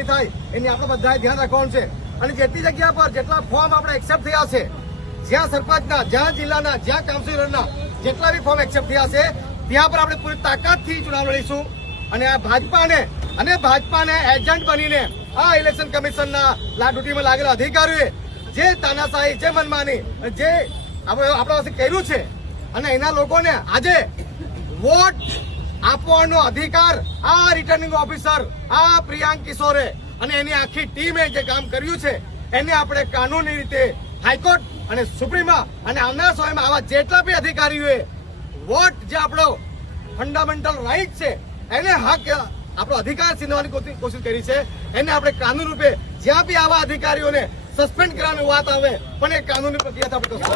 નહીં થાય એની આપણે બધાએ ધ્યાન રાખવાનું છે. અને જેટલી જગ્યા પર જેટલા ફોર્મ આપણે એક્સેપ્ટ થયા છે, જ્યાં સરપંચના, જ્યાં જિલ્લાના, જ્યાં કાઉન્સિલરના જેટલા બી ફોર્મ એક્સેપ્ટ થયા છે ત્યાં પર આપણે પૂરી તાકાતથી ચુનાવ લડીશું. અને આ ભાજપાને એજન્ટ બનીને આ ઇલેક્શન કમિશનના ડ્યુટીમાં લાગેલા અધિકારીઓએ જે તાનાશાહી, જે મનમાની, જે આપણા પાસે કર્યું છે અને એના લોકોને આજે વોટ આપવાનો અધિકાર આ રિટર્નિંગ ઓફિસર, આ પ્રિયાંક કિશોરે અને એની આખી ટીમે જે કામ કર્યું છે એને આપણે કાનૂની રીતે હાઈકોર્ટ અને સુપ્રીમમાં અને આવનાર સમયમાં આવા જેટલા બી અધિકારીઓએ વોટ જે આપણો ફંડામેન્ટલ રાઇટ છે એને હક, આપણો અધિકાર છીનવવાની કોશિશ કરી છે, એને આપણે કાનૂન રૂપે જ્યાં બી આવા અધિકારીઓને સસ્પેન્ડ કરવાની વાત આવે પણ એ કાનૂની પ્રક્રિયા આપણે કરશું.